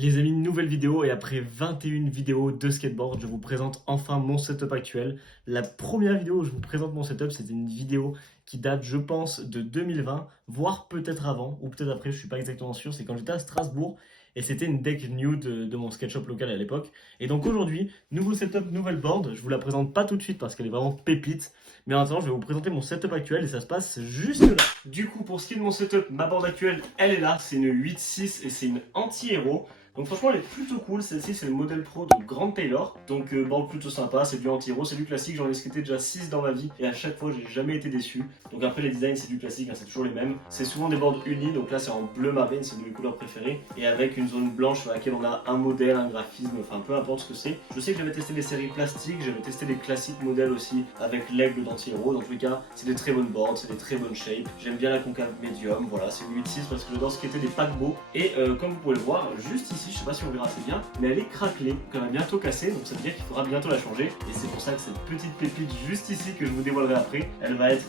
Les amis, nouvelle vidéo et après 21 vidéos de skateboard, je vous présente enfin mon setup actuel. La première vidéo où je vous présente mon setup, c'était une vidéo qui date, je pense, de 2020, voire peut-être avant, ou peut-être après, je suis pas exactement sûr. C'est quand j'étais à Strasbourg et c'était une deck nude de mon skate shop local à l'époque. Et donc aujourd'hui, nouveau setup, nouvelle board. Je vous la présente pas tout de suite parce qu'elle est vraiment pépite, mais en attendant, je vais vous présenter mon setup actuel et ça se passe juste là. Du coup, pour ce qui est de mon setup, ma board actuelle, elle est là. C'est une 8.6 et c'est une anti-héros. Donc franchement elle est plutôt cool, celle-ci c'est le modèle pro de Grant Taylor. Donc bon, plutôt sympa, c'est du anti-héros, c'est du classique, j'en ai skaté déjà 6 dans ma vie et à chaque fois j'ai jamais été déçu. Donc après les designs c'est du classique, hein, c'est toujours les mêmes. C'est souvent des boards unis, donc là c'est en bleu marine, c'est une de mes couleurs préférées. Et avec une zone blanche sur laquelle on a un modèle, un graphisme, enfin peu importe ce que c'est. Je sais que j'avais testé des séries plastiques, j'avais testé des classiques modèles aussi avec l'aigle d'anti-héros. Dans tous les cas c'est des très bonnes boards, c'est des très bonnes shapes. J'aime bien la concave médium, voilà c'est une 8.6 parce que j'adore skater des paquebots. Et comme vous pouvez le voir, juste ici, je sais pas si on verra assez bien, mais elle est craquelée, donc elle va bientôt casser, donc ça veut dire qu'il faudra bientôt la changer. Et c'est pour ça que cette petite pépite juste ici que je vous dévoilerai après, elle va être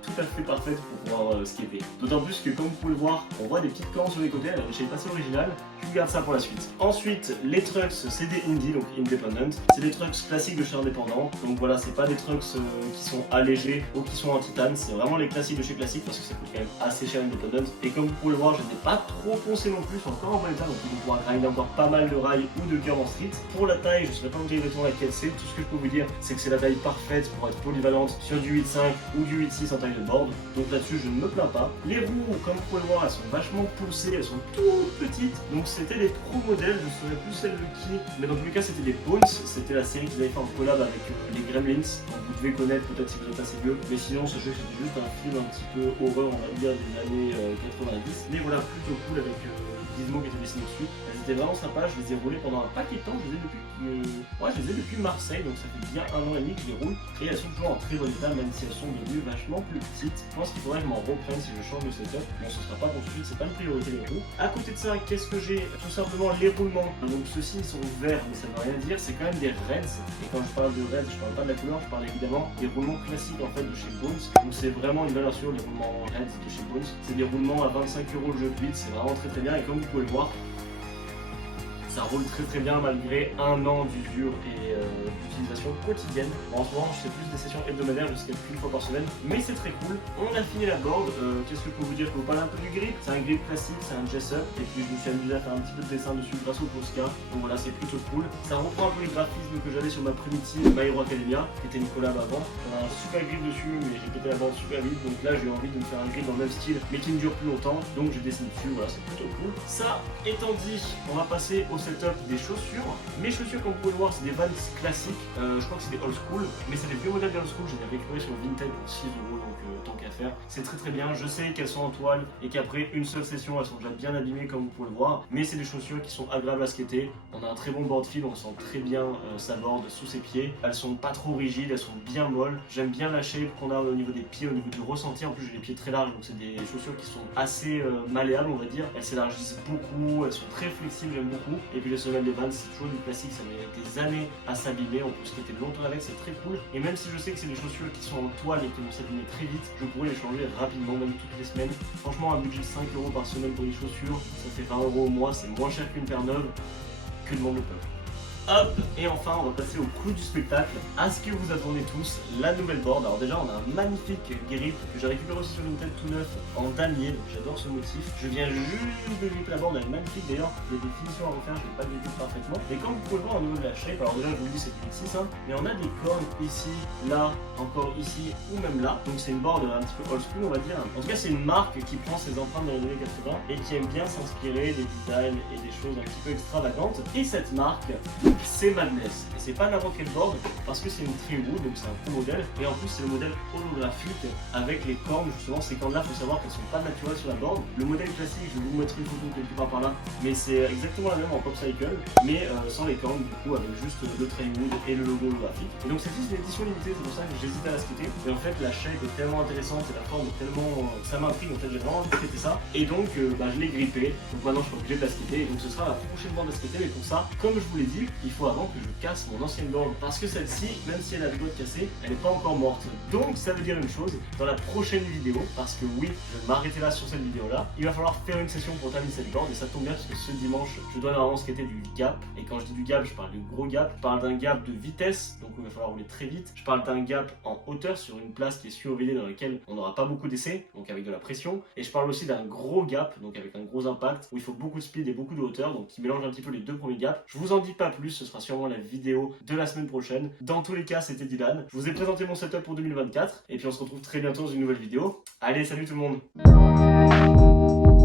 tout à fait parfaite pour pouvoir skater. D'autant plus que comme vous pouvez le voir, on voit des petites cornes sur les côtés, elle a une shape assez originale. Je vous garde ça pour la suite. Ensuite, les trucks, c'est des indie, donc independent. C'est des trucks classiques de chez indépendant. Donc voilà, c'est pas des trucks qui sont allégés ou qui sont en titane, c'est vraiment les classiques de chez classique parce que ça coûte quand même assez cher independent. Et comme vous pouvez le voir, je n'ai pas trop poncé non plus, c'est encore en bon état, donc il va pouvoir grinder encore pas mal de rails ou de curves en street. Pour la taille, je ne saurais pas vous dire exactement laquelle c'est. Tout ce que je peux vous dire, c'est que c'est la taille parfaite pour être polyvalente sur du 8.5 ou du 8.6 en taille de board. Donc là-dessus, je ne me plains pas. Les roues, comme vous pouvez le voir, elles sont vachement poussées, elles sont toutes petites. Donc c'était les pro modèles, je ne saurais plus celle de qui, mais dans tous les cas, c'était des Bones. C'était la série qu'ils avaient fait en collab avec les Gremlins. Donc vous devez connaître peut-être si vous êtes assez vieux. Mais sinon, sachez que c'était juste un film un petit peu horreur, on va dire, des années 90. Mais voilà, plutôt cool avec Gizmo qui était dessiné dessus. Elles étaient vraiment sympas, je les ai roulées pendant un paquet de temps, je les ai depuis Marseille, donc ça fait bien 1 an et demi que je les roule. Et elles sont toujours en très bon état, même si elles sont devenues vachement plus petites. Je pense qu'il faudrait que je m'en reprenne si je change de setup. Bon, ce sera pas pour tout de suite, c'est pas une priorité les roues. À côté de ça, qu'est-ce que j'ai? Tout simplement les roulements. Donc ceux-ci ils sont verts, mais ça veut rien dire, c'est quand même des Reds. Et quand je parle de Reds, je parle pas de la couleur, je parle évidemment des roulements classiques en fait de chez Bones. Donc c'est vraiment une valeur sûre, les roulements Reds de chez Bones. C'est des roulements à 25 € le jeu de 8, c'est vraiment très bien. Et comme vous pouvez le voir, ça roule très bien malgré 1 an d'usure et d'utilisation quotidienne. En ce moment, je fais plus des sessions hebdomadaires, je skate qu'une fois par semaine, mais c'est très cool. On a fini la board. Qu'est-ce que je peux vous dire? Je peux vous parler un peu du grip. C'est un grip classique, c'est un Jessup, et puis je me suis amusé à faire un petit peu de dessin dessus grâce au Posca. Donc voilà, c'est plutôt cool. Ça reprend un peu les graphismes que j'avais sur ma primitive My Hero Academia, qui était une collab avant. J'avais un super grip dessus, mais j'ai pété la board super vite, donc là j'ai envie de me faire un grip dans le même style, mais qui ne dure plus longtemps. Donc je dessine dessus, voilà, c'est plutôt cool. Ça étant dit, on va passer au setup des chaussures. Mes chaussures, comme vous pouvez le voir, c'est des Vans classiques. Je crois que c'est des old school, mais c'est des vieux modèles de old school. Je les ai récupérés sur le Vinted pour 6 €, donc tant qu'à faire. C'est très bien. Je sais qu'elles sont en toile et qu'après une seule session, elles sont déjà bien abîmées, comme vous pouvez le voir. Mais c'est des chaussures qui sont agréables à skater. On a un très bon board feel, on sent très bien sa board sous ses pieds. Elles sont pas trop rigides, elles sont bien molles. J'aime bien la shape qu'on a au niveau des pieds, au niveau du ressenti. En plus, j'ai les pieds très larges, donc c'est des chaussures qui sont assez malléables, on va dire. Elles s'élargissent beaucoup, elles sont très flexibles, j'aime beaucoup. Et puis les semelles des Vans, c'est toujours du classique, ça met des années à s'abîmer, on peut skater longtemps avec, c'est très cool. Et même si je sais que c'est des chaussures qui sont en toile et qui vont s'abîmer très vite, je pourrais les changer rapidement, même toutes les semaines. Franchement, un budget de 5 € par semaine pour les chaussures, ça fait 20 € au mois, c'est moins cher qu'une paire neuve, que le monde le peut. Hop, et enfin on va passer au clou du spectacle, à ce que vous attendez tous, la nouvelle board. Alors déjà on a un magnifique grip que j'ai récupéré aussi sur Vinted tout neuf en damier, donc j'adore ce motif. Je viens juste de gripper la board, elle est magnifique d'ailleurs, il y a des finitions à refaire, je ne vais pas le gripper parfaitement. Et comme vous pouvez le voir au niveau de la shape, alors déjà je vous le dis c'est une 6, hein, mais on a des cornes ici, là, encore ici ou même là. Donc c'est une board un petit peu old school on va dire. En tout cas c'est une marque qui prend ses empreintes dans les années 80 et qui aime bien s'inspirer des designs et des choses un petit peu extravagantes. Et cette marque, c'est Madness. Et c'est pas n'importe quel board parce que c'est une Triwood, donc c'est un pro modèle. Et en plus c'est le modèle holographique avec les cornes justement. Ces cornes là, faut savoir qu'elles sont pas naturelles sur la board. Le modèle classique, je vais vous mettre une photo quelque part par là, mais c'est exactement la même en Popcycle, mais sans les cornes du coup, avec juste le Triwood et le logo holographique. Et donc c'est juste une édition limitée, c'est pour ça que j'hésite à la skater. Et en fait la shape est tellement intéressante et la forme est tellement... ça m'intrigue, en fait j'ai vraiment envie de skater ça. Et donc je l'ai grippé, donc maintenant je suis obligé de la skater. Et donc ce sera la prochaine board à skater, mais pour ça, comme je vous l'ai dit, il faut avant que je casse mon ancienne board. Parce que celle-ci, même si elle a le doigt cassé, elle n'est pas encore morte. Donc ça veut dire une chose, dans la prochaine vidéo, parce que oui, je vais m'arrêter là sur cette vidéo-là, il va falloir faire une session pour terminer cette board, et ça tombe bien parce que ce dimanche, je dois normalement skater du gap. Et quand je dis du gap, je parle du gros gap, je parle d'un gap de vitesse, donc il va falloir rouler très vite. Je parle d'un gap en hauteur sur une place qui est surveillée dans laquelle on n'aura pas beaucoup d'essais, donc avec de la pression. Et je parle aussi d'un gros gap, donc avec un gros impact, où il faut beaucoup de speed et beaucoup de hauteur, donc qui mélange un petit peu les deux premiers gaps. Je vous en dis pas plus, ce sera sûrement la vidéo de la semaine prochaine. Dans tous les cas, c'était Dylan. Je vous ai présenté mon setup pour 2024, et puis on se retrouve très bientôt dans une nouvelle vidéo. Allez, salut tout le monde!